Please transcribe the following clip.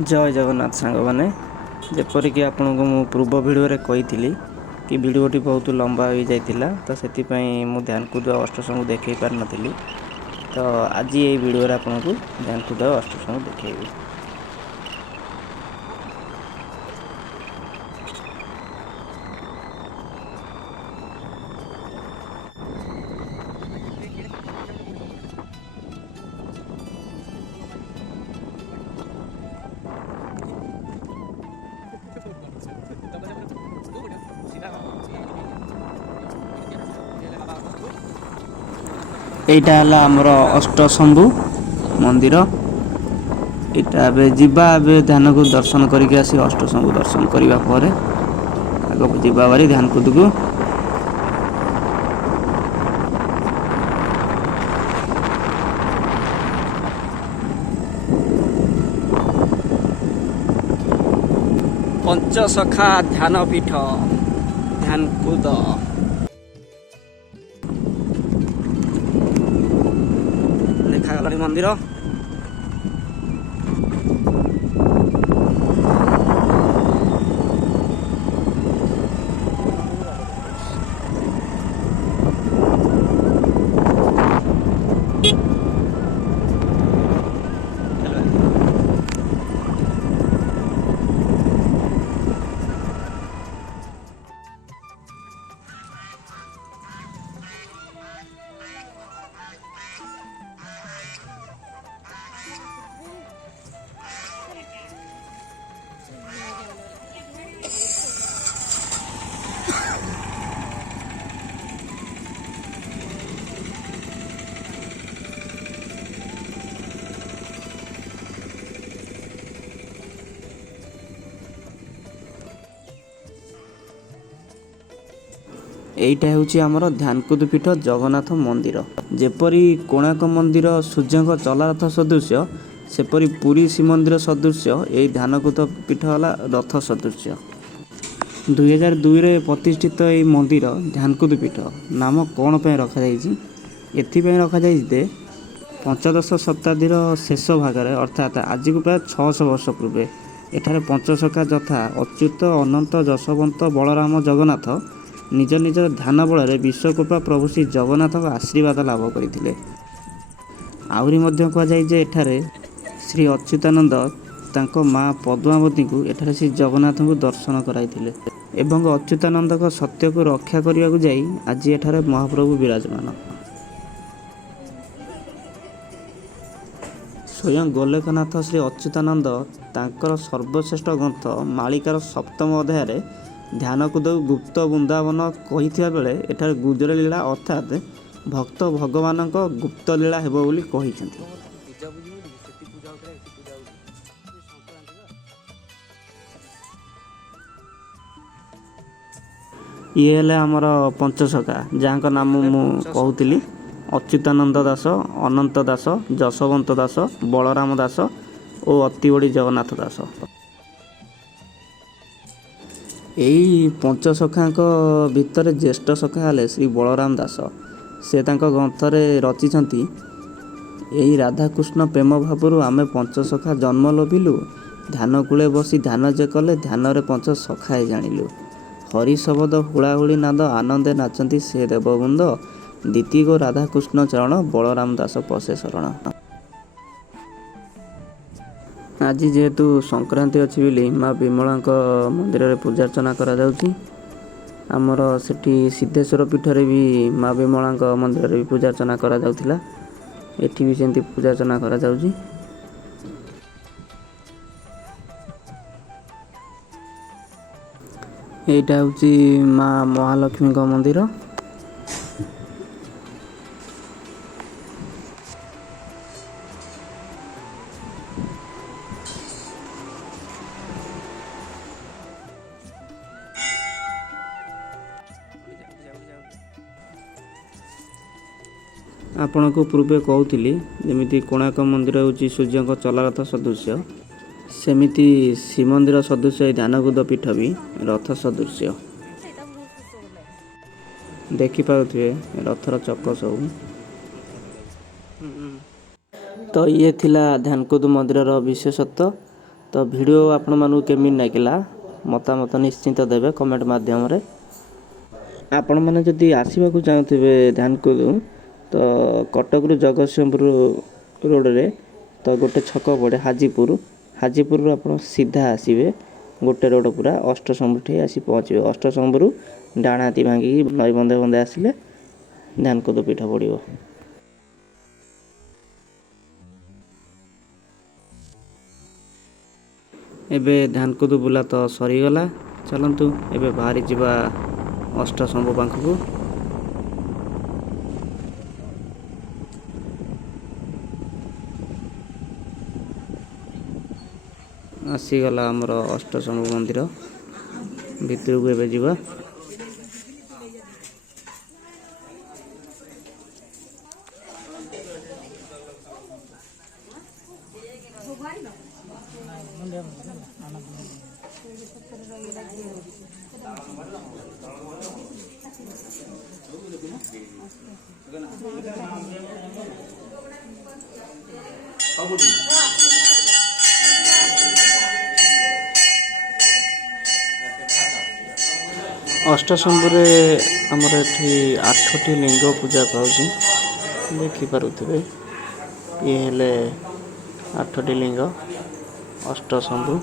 जय जगन्नाथ सांग मैंने जेपरिक आपन को मु पूर्व भिडियो कही कि भिडियोटी बहुत लंबा हो जाता तो से मुझे ध्यान कुद अष्टसंग देखई पार नी तो आज ये भिडियो आपन को ध्यान कुद अष्टसंग देखी। एटा है आमर अष्टशंभु मंदिर। यहाँ ध्यान को दर्शन करके आसी अष्टशंभु दर्शन करने पर आगे जीवा बारी ध्यान कुद को पंचसखा ध्यान पीठ ध्यान कुद देखा मंदिर। एटा हूँ आमर ध्यानकुद पीठ जगन्नाथ मंदिर। जेपरी कोणार्क मंदिर सूर्य चलारथ सदृश सेपरी पुरी श्रीमंदिर सदृश यही ध्यानकुद पीठ है रथ सदृश। 2002 प्रतिष्ठित यह मंदिर ध्यानकुद पीठ नाम कौन पर रखा एथपाई रखा पंचदश शताब्दीर शेष भागरे अर्थात आज को प्राय 600 वर्ष पूर्वे एठारे पंचसखा यथा अच्युत अनंत जशवंत बलराम जगन्नाथ निज निज ध्यान बल विश्वकृपा प्रभु श्री जगन्नाथ आशीर्वाद लाभ करते। आहरी कहुए एठारे श्री अच्युतानंद तांको माँ पद्मावती को एठारे श्री जगन्नाथ को दर्शन कराइथिले एवं अच्युतानंद सत्य को रक्षा करने को जाई आज एठारे महाप्रभु विराजमान। स्वयं गोलकनाथ श्री अच्युतानंद तांकर सर्वश्रेष्ठ ग्रंथ मालिकार सप्तम अध्याय ध्यानकुद गुप्त वृंदावन कही बेले एठार गुजर लीला अर्थात भक्त भगवान गुप्त लीला हेबो बोली कहिसेंती। ये हेले आमर पंचसखा जहाँ नाम मु कहूली अच्युतानंद दास अनंत दास जशवंत दास बलराम दास और अतिबड़ी जगन्नाथ दास। यही पंचसखा भितर ज्येष्ठ सखा हेले श्री बलराम दास। से तांको ग्रंथरे रचिछंती यही राधाकृष्ण प्रेम भावरु आमे पंचसखा जन्म लभिलु ध्यान कूले बसी ध्यान जे कले ध्यान रे पंच सखाए जानिलु हरि शब्द हुलाहुली नाद आनंदे नाचंती से देवबृंद द्वितीय गो राधाकृष्ण चरण बलराम दास पसे शरण। आज जेहेतु संक्रांति अच्छी बोली माँ विमला मंदिर में पूजा अर्चना करमर सेठी सिद्धेश्वर पीठरे भी माँ विमला मंदिर में पूजा अर्चना करा एठी भी सेमती पूजा अर्चना करा जाउची। एटा हूँ माँ महालक्ष्मी मंदिर। आपण को पूर्वे कहूली जमी कोणार्क मंदिर हूँ सूर्य चलारथ सदृश सेमिति श्रीमंदिर सदृश ध्यानकुद पीठ भी रथ सदृश देखिपे रथर चक सब। तो ये थिला ध्यानकुद मंदिर विशेषत्व। तो वीडियो आपण मानू केमिन लागिला मतामत निश्चिंत देवे कमेंट माध्यम रे। आपण मैंने जदि आसवाक चाहूे ध्यानकुद तो कटक रु जगतसिंहपुर रोड रे तो गोटे छक पड़े हाजीपुर हाजीपुर आप सीधा आसवे गोटे रोड पूरा अष्टशंभु आसी पहुँचे अष्टशंभु डाण हाथी भांगी नई बंदे बंदे आसिले ध्यानकुद पीठ पड़ो। एबे ध्यानकुद बुला तो सरीगला चलतु एबे बाहरी जावा अष्टशंभु पाखक। आसीगला आमर अष्टशंभु मंदिर भितर को एबे जावा। अष्टशंभुरे आमर एठी 8टी लिंग पूजा पाउछि देखिपारुथिबे ये हेले 8टी लिंग अष्टशंभु।